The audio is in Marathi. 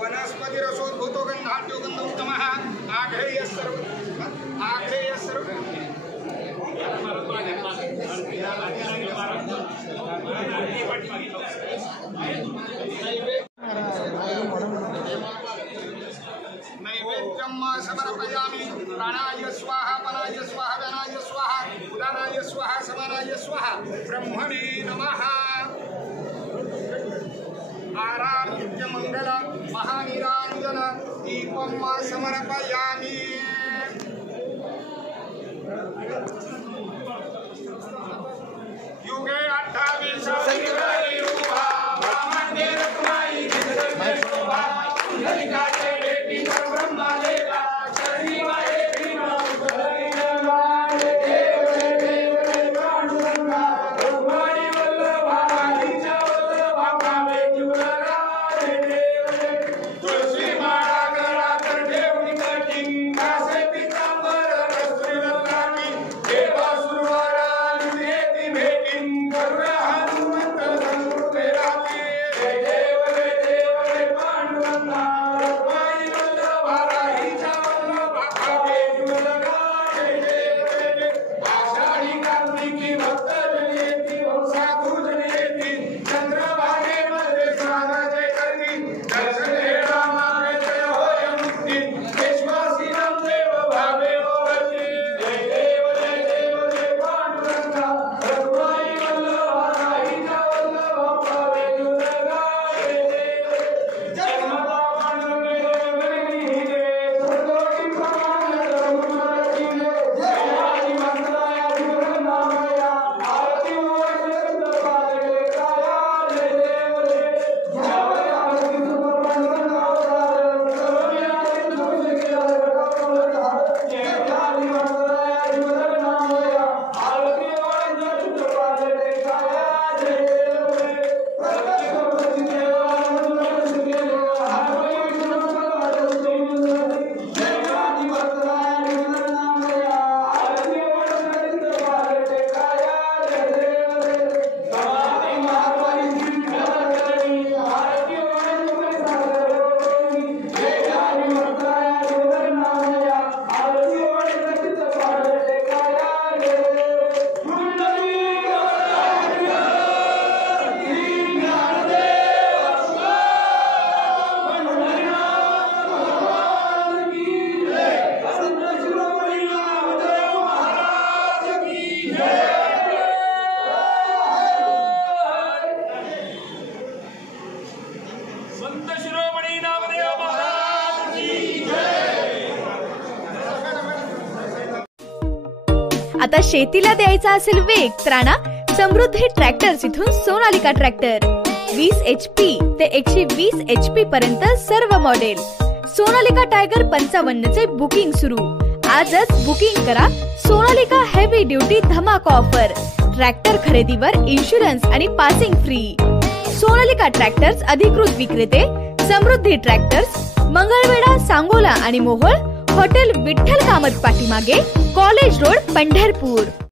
वनस्पतिरसोद्भूतो गन्धाढ्यो गन्धोत्तमः आघ्रेयः सर्व नैवेद्यं समर्पयामि। प्राणाय स्वाहा, पराय स्वाहा, व्यानाय स्वाहा, उदानाय स्वाहा, समानाय स्वाहा। ब्रह्मणे नमः। आराध्य मंगल महानिरांजन दीपं समर्पयामि। युगे 28 रूपा ब्रह्मांडे रत्नाई जगते शोभा ललिता देवी ब्रह्मा देवा शरणी माये बिना उतरैना माये देव देव पांडुरंगा भगवानी वल्लभा राणीच्या वल्लभा कामे जुलरा देव तुलसी माळा गळा कर ठेवणी कटिंग कासे पितांबर कस्तुरी ललाटी देवा सुरवारा निती भेटिंग करुणा हनुमंत संगुटे राती देव पांडुरंगा भगवानी वल्लभा राणीच्या वल्लभा कामे जुलरा देव आषाढी कार्तिकी भक्त जनेती साधू जनेती चंद्रभागेमध्ये स्नानाचे करती दर्शन हेळा मागे जय होय मुक्ती विश्वासी देव भावे ओळखी जय देव पांडुरंगा भगवानी वल्लभा राणीच्या वल्लभा कामे जुलरा जन्मदा पांडुरंगे गगनी रे संतोषी प्रमाण धर्ममूर्ती जय आदि मंत्राया नामया आरती वैष्णव पादे काया जय देव जय आरती सुब्रह्मण्य अवतार करुणा तुझे जय आदि मंत्राया नामया आरती वैष्णव पादे काया जय देव प्रत्यक्ष देवानंद सुखे हरवै विष्णु जय आदि मंत्राया नामया आरती वैष्णव पादे काया जय देव समाधि महावारी करणी आरती वैष्णव जय आदि मंत्राया नामया आरती वैष्णव पादे काया जय कुंडली संत शिरोमणी नामदेव महाराज की आता शेतीला द्यायचा असेल वेग त्राणा समृद्धी ट्रॅक्टर्स इथून सोनालिका ट्रॅक्टर 20 HP ते 120 HP पर्यंत सर्व मॉडेल। सोनालिका टायगर 55 चे बुकिंग सुरू। आजच बुकिंग करा। सोनालिका हेवी ड्युटी धमाका ऑफर। ट्रॅक्टर खरेदीवर इन्शुरन्स आणि पासिंग फ्री। सोनालिका ट्रॅक्टर्स अधिकृत विक्रेते समृद्धी ट्रॅक्टर्स, मंगळवेढा, सांगोला आणि मोहोळ, हॉटेल विठ्ठल कामत पाठीमागे, कॉलेज रोड, पंढरपूर।